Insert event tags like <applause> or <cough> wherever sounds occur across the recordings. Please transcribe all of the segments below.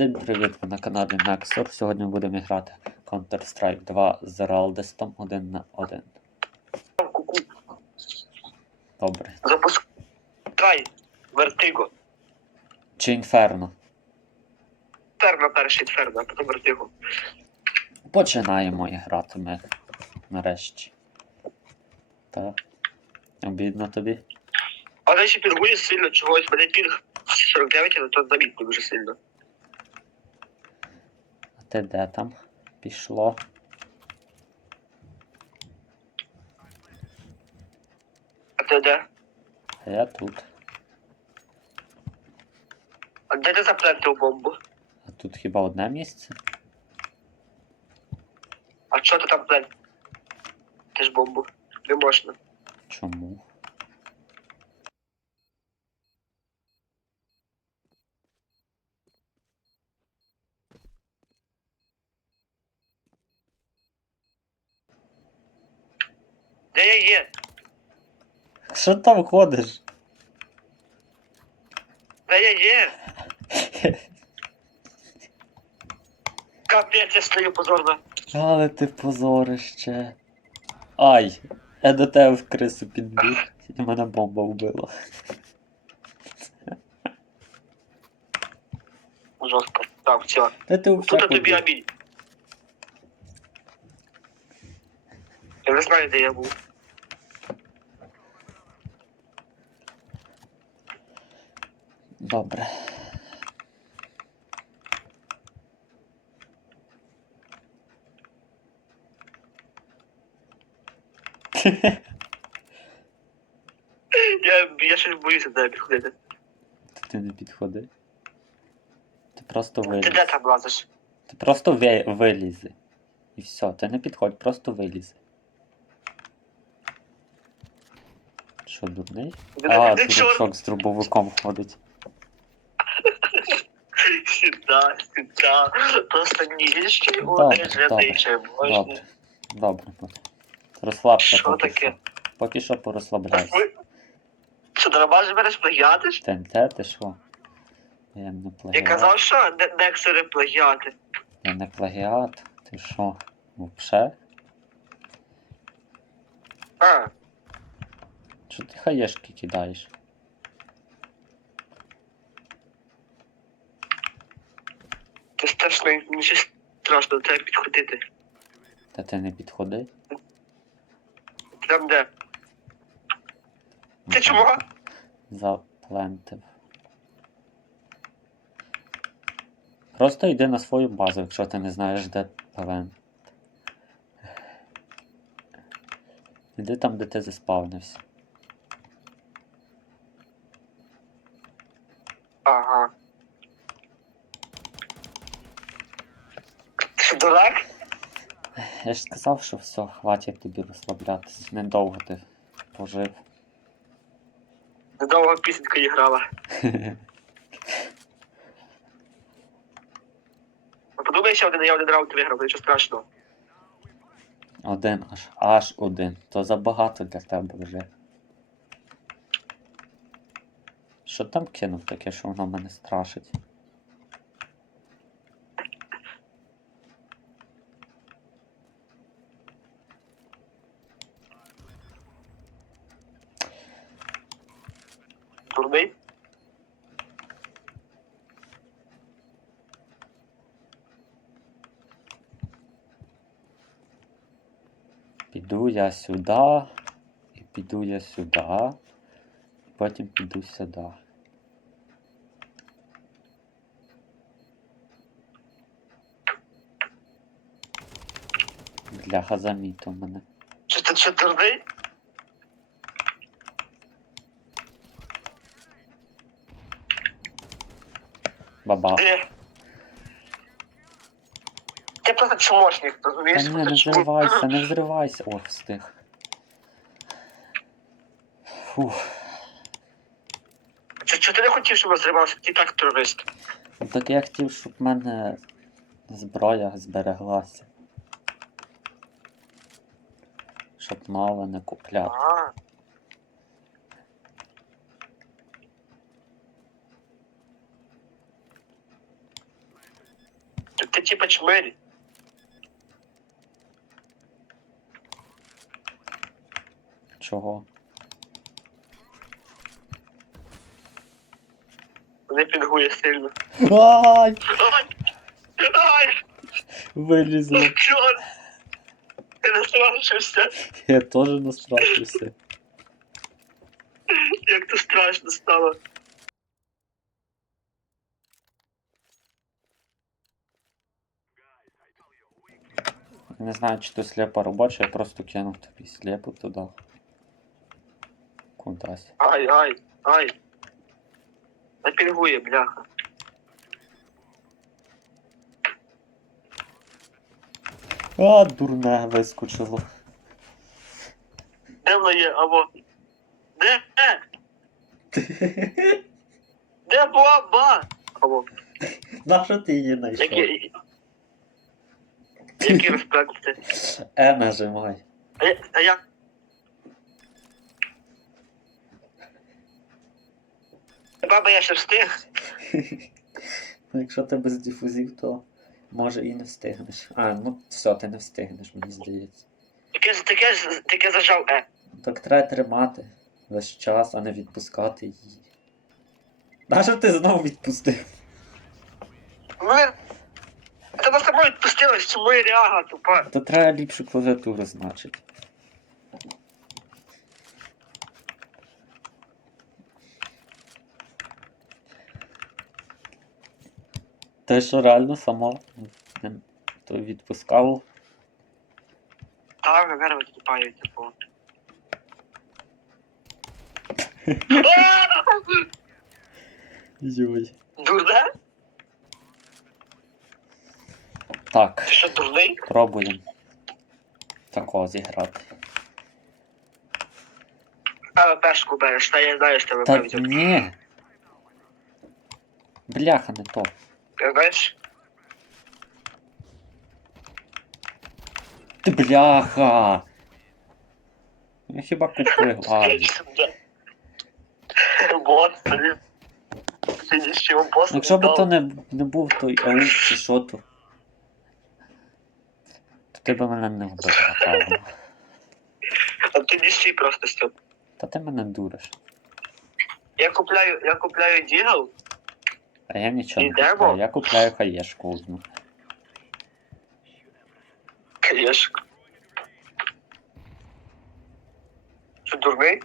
Всім привіт, ви на каналі Nexor. Сьогодні будемо грати Counter-Strike 2 з Ралдестом 1 на 1. Ку-ку. Добре. Запускай вертиго. Чи Інферно? Ферма перший ферма, а потім вертиго. Починаємо і грати ми нарешті. Так. Обідно тобі. Але ще підгує сильно чогось. Мене пінг 49, але то замітно дуже сильно. Ти де там? Пішло. А ти де? А я тут. А де ти заплентив бомбу? А тут хіба одне місце? А чого ти там плентиш бомбу? Не можна. Чому? Де я є? Що там ходиш? Де я є? Капець, я стою позорно. Але ти позорище. Ай! Я до тебе в крису підбіг. І мене бомба вбила. Жорстко. Так, все. Та ти Тут тобі амінь. Не знаю, де я був. Добре. <laughs> Я, я щось боюся до тебе підходити. Та ти не підходи. Ти просто Ти виліз. де там лазиш? Ти просто ви... вилізи. І все, ти не підходь, просто вилізи. Що, дурний? А, дурачок з дробовиком ходить. Сюда, сюда. Просто добре, чи можна. Добре. Розслабся Що поки таке? що. Поки що порозслабляйся. Ви- Що, нормально береш плагіатиш? ТНТ, ти що? Я не Я плагіат. казав, що нексери плагіати. Я не плагіат. Ти що? Вообще? А, Чо ти хаєшки кидаєш? ти страшно, нічого страшно тебе підходити. Та ти не підходи. Там де? Ти чого? Заплентив. Просто йди на свою базу, якщо ти не знаєш, де плент. Іди там, де ти заспавнився. Ага. Що, дурак? Я ж сказав, що все, хватить тобі розслаблятися. Недовго ти пожив. Недовго пісенька і грала. <laughs> Ну, Подумай ще один, я один раунд виграв, нічого страшного. Один аж аж один. То забагато для тебе вже. Що там кинув таке, що воно мене страшить? Піду я сюди, і піду я сюди, потім піду сюди. Бляха замітив мене. Що ти що дурний? Баба. Де? Ти просто чмошник, Та розумієш? ні, не взривайся, не взривайся. О, встиг. Фух. Ти хотів, щоб розривався? Ти і так терорист. Ну, Так я хотів, щоб в мене зброя збереглася. Щоб нове не купляти. А. це типа чмель. Чого? Не пінгує сильно. Ай! Ай! Ай! Вилізло. Чорт! Ти настрашився. Я теж настрашився. Як то страшно стало. Не знаю, чи то сліпа робоча, я просто кинув тобі сліпу туди. Кудись. Ай, ай, ай. Не пінгує, бляха. А, дурне вискочило. Де воно є, або. Де? Де? Баба? Або. На що ти її знайшов? Які. Які респекти? Е, нажимай. А я. А я. Баба, я ще встиг. Ну, Якщо ти без дифузів, то може і не встигнеш. А, ну все, ти не встигнеш, мені здається. Таке, таке, таке зажав Е. Так треба тримати весь час, а не відпускати її. Нащо ти знову відпустив? Ну, Тебе собою відпустилось, чому я реага тупа. То треба ліпшу клавіатуру значить. Те, що реально само то відпускав. Так, нерви тупають, типу. <laughs> Йой. Дурне? Так, Ти що, дурний? пробуємо такого зіграти. А, пешку береш, та я знаю, що тебе Та ні. Бляха, не то. Знаєш? Ти бляха! Я хіба купив. <laughs> Вот, тобі. Ти чого босс Якщо б то не, не був той аук чи що то. То ти б мене не вбив, напевно. А ти ніщий просто Стьоп. Та ти мене дуриш. Я купляю, я купляю дігл, А я нічого не купляю. Я купляю хаєшку одну. Каєшку. Що дурний?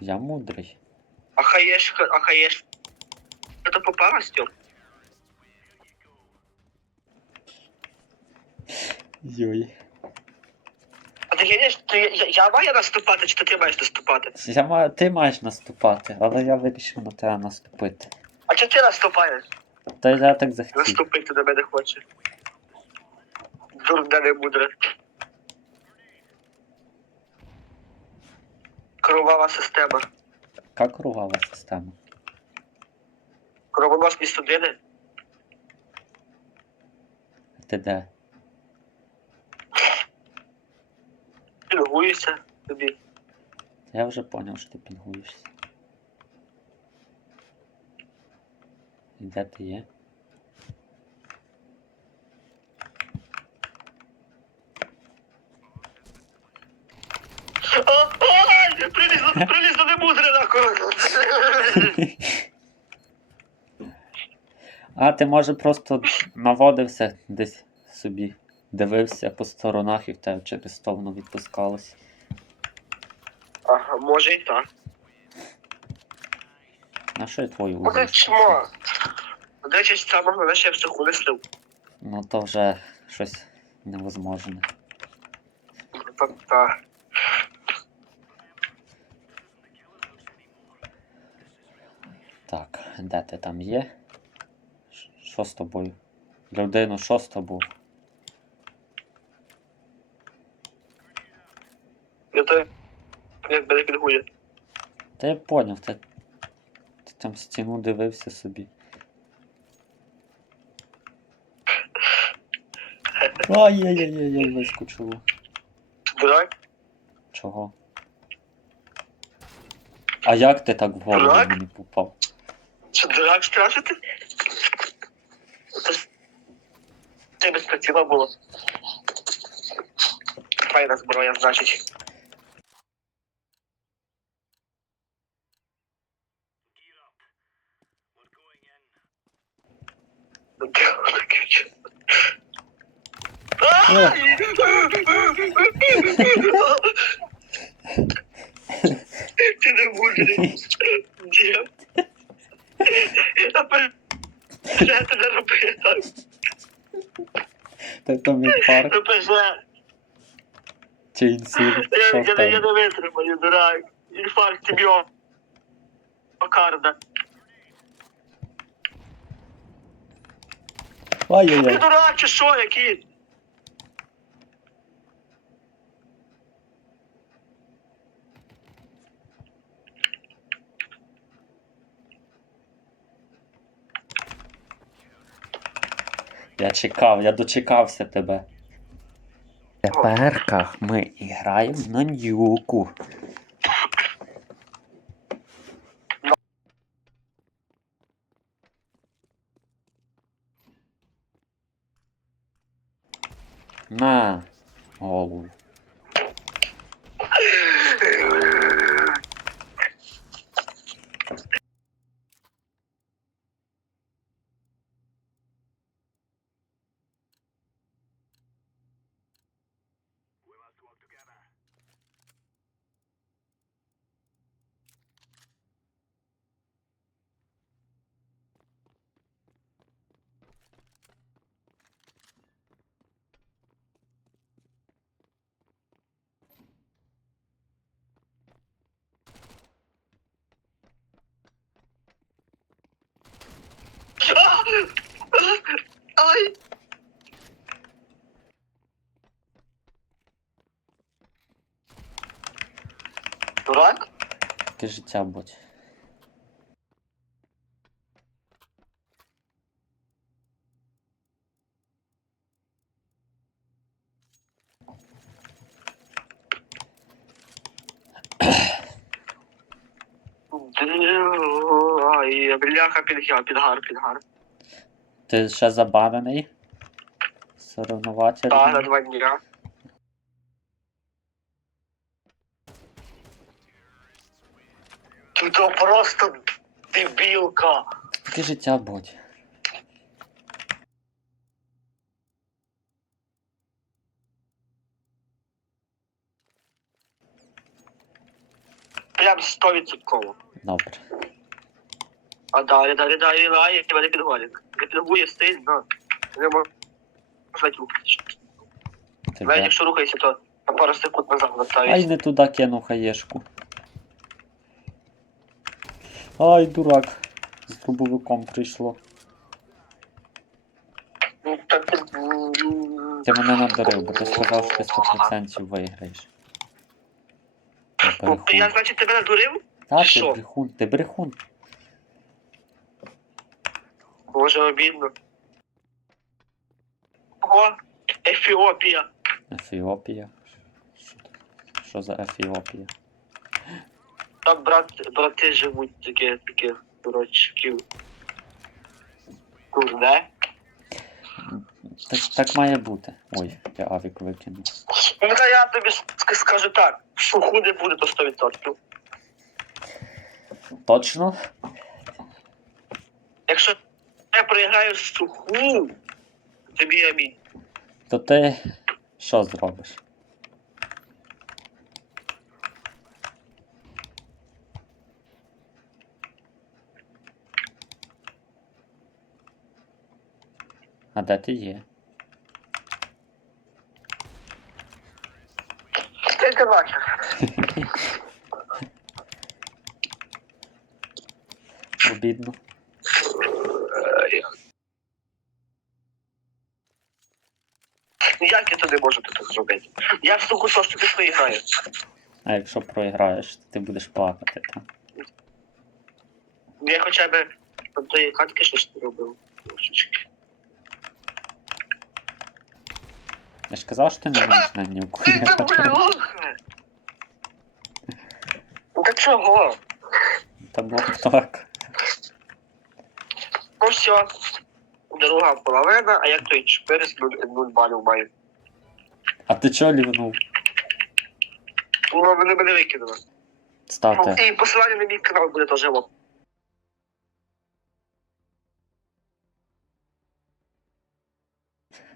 Я мудрий. А хаєшка, а хаєшка. Це попала, Стьоп? Йой. А ти гінеш, ти, я, я маю наступати, чи ти маєш наступати? Я маю, ти маєш наступати, але я вирішив на тебе наступити. А чи ти наступаєш? Та я так захотів. Наступити до мене хоче. Дурне не мудре. Кровава система. Яка кругова система? Кровоносні судини. Ти де? Пільгуюся тобі. Я вже поняв, що ти пінгуєшся. І де ти є? А, Ай! Прилізла, прилізла не мудре нахуй. А, ти може просто наводився десь собі, дивився по сторонах і в тебе через то воно відпускалось. Ага, може і так. На що я твою Оце чмо. До речі, саме головне, що я не слив. Ну то вже щось невозможне. Та-та. Так, де ти там є? Що з тобою? Людину, що з тобою? Я то як мене підгує. Та я поняв, ти, ти там стіну дивився собі. Ай-яй-яй-яй, вискочило. Дурак? Чого? А як ти так в голову Дурак? мені попав? Що дурак страшити? Це без приціла було. Файна зброя, значить. Ай! Ти не будеш. Дід. Я тебе робив. Та там інфаркт Напише. чи інсульт. Я, Що я, в я, я тебе? не витримаю, дурак. Інфаркт тобі о. Покарда. Ти Ай-яй-яй. дурак чи що, який? Я чекав, я дочекався тебе. Теперка ми граємо на нюку. На голову. Ай! Дурак? Таке життя будь. Ай, бляха, підгар, підгар, підгар. Ти ще забанений? Соревнователь? Так, на два дня. То просто дебілка. Таке життя будь. Прям стовідсотково. Добре. А далі, далі, далі, я тебе не підгонять. Не підгує сильно. Не можна рухатися. Навіть якщо рухаєшся, то на пару секунд назад Ай, не туди кинув хаєшку. Ай, дурак. З дробовиком прийшло. Ну, так ти... Ти мене надурив, бо ти сказав, що ти 100% виграєш. Ти Ну, брехун. Я, значить, тебе надурив? Та, ти що? брехун, ти брехун. Може, обідно. О, Ефіопія. Ефіопія. Що за Ефіопія? Там брат, брати живуть таке, таке дурачків. Курне. Так, так має бути. Ой, я авік викинув. Ну, та я тобі ск- скажу так, суху не буде, то 100%. Точно? Якщо я проіграю суху, тобі амінь. То ти що зробиш? А де ти є? Ти ти бачиш. <laughs> Обідно. Як я не можу тут зробити? Я в суху просто не проіграю. А якщо проіграєш, то ти будеш плакати, так? Я хоча б там тої катки щось робив. Трошечки. Я ж казав, що ти не вмієш на нюку. Ти ти бляха! Ну та чого? Та було так. Ну все. друга половина, а я той 4 з 0, 0 балів маю. А ти чого лівнув? Ну, вони мене викинули. Ставте. І посилання на мій канал буде теж лоб.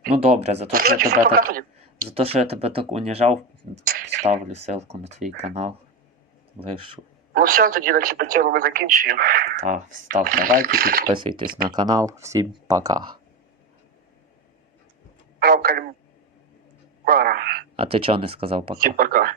Ну добре, за те, що я тебе так, за те, що я тебе так уніжав, ставлю ссылку на твій канал. Лишу. Ну все, тоді на цю тему ми закінчуємо. Так, ставте лайки, підписуйтесь на канал. Всім пока. А ти чого не сказав пока? Всім пока.